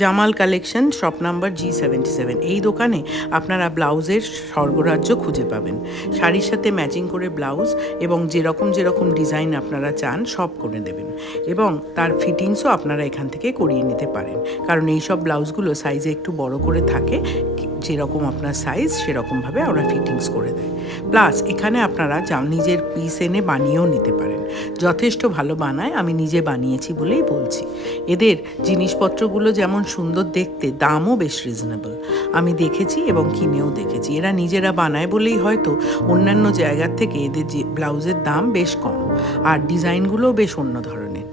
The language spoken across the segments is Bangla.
Jamal collection, shop number G77। এই দোকানে আপনারা ব্লাউজের স্বর্গরাজ্য খুঁজে পাবেন। শাড়ির সাথে ম্যাচিং করে ব্লাউজ এবং যেরকম ডিজাইন আপনারা চান সব করে দেবেন, এবং তার ফিটিংসও আপনারা এখান থেকে করিয়ে নিতে পারেন, কারণ এই সব ব্লাউজগুলো সাইজে একটু বড় করে থাকে। যেরকম আপনার সাইজ সেরকমভাবে ওরা ফিটিংস করে দেয়। প্লাস এখানে আপনারা নিজের পিস এনে বানিয়েও নিতে পারেন। যথেষ্ট ভালো বানায়, আমি নিজে বানিয়েছি বলেই বলছি। এদের জিনিসপত্রগুলো যেমন সুন্দর দেখতে, দামও বেশ রিজনেবল। আমি দেখেছি এবং কিনেও দেখেছি। এরা নিজেরা বানায় বলেই হয়তো অন্যান্য জায়গার থেকে এদের যে ব্লাউজের দাম বেশ কম, আর ডিজাইনগুলোও বেশ অন্য ধরনের।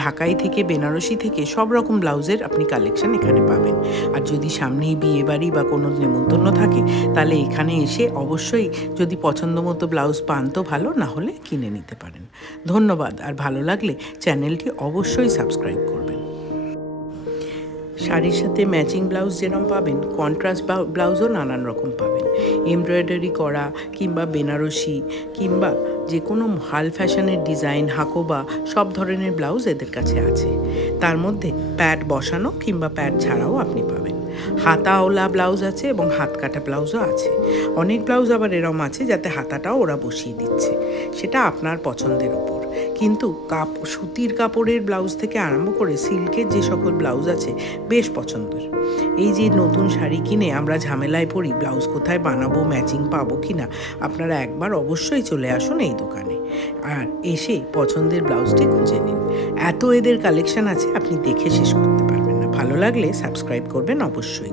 ঢাকাই থেকে বেনারসি থেকে সব রকম ব্লাউজের আপনি কালেকশন এখানে পাবেন। আর যদি সামনেই বিয়েবাড়ি বা কোনো নেমন্তন্ন থাকে, তাহলে এখানে এসে অবশ্যই যদি পছন্দ মতো ব্লাউজ পান তো ভালো, না হলে কিনে নিতে পারেন। ধন্যবাদ। আর ভালো লাগলে চ্যানেলটি অবশ্যই সাবস্ক্রাইব করবেন। শাড়ির সাথে ম্যাচিং ব্লাউজ যেরকম পাবেন, কন্ট্রাস্ট ব্লাউজও নানান রকম পাবেন। এমব্রয়ডারি করা কিংবা বেনারসি কিংবা যে কোনো হাল ফ্যাশনের ডিজাইন, হাকোবা, সব ধরনের ব্লাউজ এদের কাছে আছে। তার মধ্যে প্যাড বসানো কিংবা প্যাড ছাড়াও আপনি পাবেন। হাতাওয়ালা ব্লাউজ আছে এবং হাত কাটা ব্লাউজও আছে। অনেক ব্লাউজ আবার এরম আছে যাতে হাতাটাও ওরা বসিয়ে দিচ্ছে, সেটা আপনার পছন্দের ওপর। কিন্তু সুতির কাপড়ের ব্লাউজ থেকে আরম্ভ করে সিল্কের যে সকল ব্লাউজ আছে বেশ পছন্দের। এই যে নতুন শাড়ি কিনে আমরা ঝামেলায় পড়ি ব্লাউজ কোথায় বানাবো, ম্যাচিং পাবো কি না, আপনারা একবার অবশ্যই চলে আসুন এই দোকানে আর এসে পছন্দের ব্লাউজটি খুঁজে নিন। এত এদের কালেকশন আছে, আপনি দেখে শেষ করতে পারবেন না। ভালো লাগলে সাবস্ক্রাইব করবেন অবশ্যই।